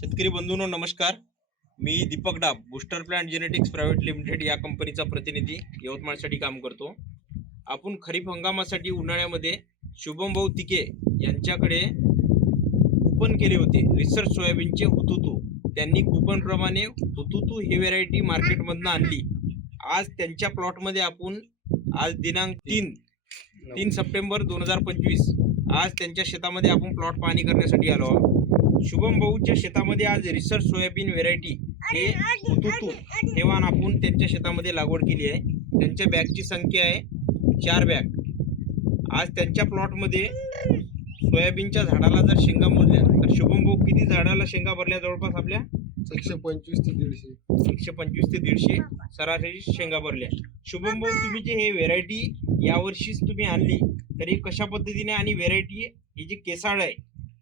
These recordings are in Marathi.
शेतकरी बंधूंनो नमस्कार. मी Deepak Dab booster plant genetics private limited या कंपनीचा प्रतिनिधी यवतमाळसाठी काम करतो. आपण खरीप हंगामासाठी उन्हाळ्यामध्ये शुभम भाऊ तिके यांच्याकडे कुपन केले होते. रिसर्च सोयाबीनचे हुतुतू. त्यांनी कुपनप्रमाणे हुतुतू ही व्हेरायटी मार्केटमधनं आणली. आज त्यांच्या प्लॉटमध्ये आपण आज दिनांक तीन तीन सप्टेंबर दोन हजार पंचवीस. आज त्यांच्या शेतामध्ये आपण प्लॉट पाहणी करण्यासाठी आलो आहोत. शुभम भाऊच्या शेतामध्ये आज रिसर्च सोयाबीन व्हेरायटी हे हुतुतू हे वाण आपण त्यांच्या शेतामध्ये लागवड केली आहे. त्यांच्या बॅगची संख्या आहे चार बॅग. आज त्यांच्या प्लॉटमध्ये सोयाबीनच्या झाडाला जर शेंगा मोजल्या तर शुभम भाऊ किती झाडाला शेंगा भरल्या जवळपास आपल्या? एकशे पंचवीस ते दीडशे. एकशे पंचवीस ते दीडशे सरासरी शेंगा भरल्या. शुभम भाऊ तुम्ही जे हे व्हेरायटी यावर्षीच तुम्ही आणली तर हे कशा पद्धतीने आणि व्हेरायटी ही जी केसाळ आहे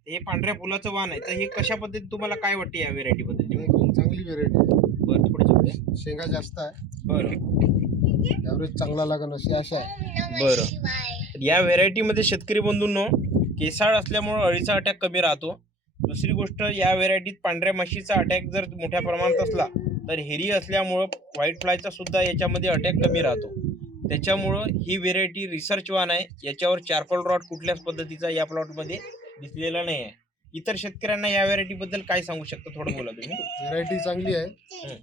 हे पांढऱ्या फुलाचं वाण आहे. तर हे कशा पद्धतीने तुम्हाला काय वाटते या व्हेरायटी बद्दल? चांगली व्हेरायटी आहे. बरं थोडं जाऊया. शेंगा जास्त आहे. बरं. ॲव्हरेज चांगला लागेल अशी आशा आहे. बरं. तर या व्हेरायटीमध्ये शेतकरी बंधूंनो केसाळ असल्यामुळं अळीचा अटॅक कमी राहतो. दुसरी गोष्ट या व्हेरायटीत पांढऱ्या माशीचा अटॅक जर मोठ्या प्रमाणात असला तर हेरी असल्यामुळं व्हाईट फ्लायचा सुद्धा याच्यामध्ये अटॅक कमी राहतो. त्याच्यामुळं ही व्हेरायटी रिसर्च वान आहे. याच्यावर चारकोल रॉड कुठल्याच पद्धतीचा या प्लॉटमध्ये दिसलेला नाही आहे इतर शेतकऱ्यांना या व्हेरायटी बद्दल काय सांगू शकता थोडं बोला तुम्ही? व्हेरायटी चांगली आहे.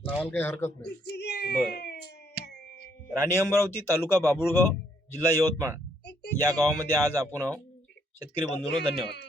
लावायला काही हरकत नाही. बरं. राणी अमरावती तालुका बाबुळगाव जिल्हा यवतमाळ. या गावामध्ये आज आपण आहोत. शेतकरी बंधूंनो धन्यवाद.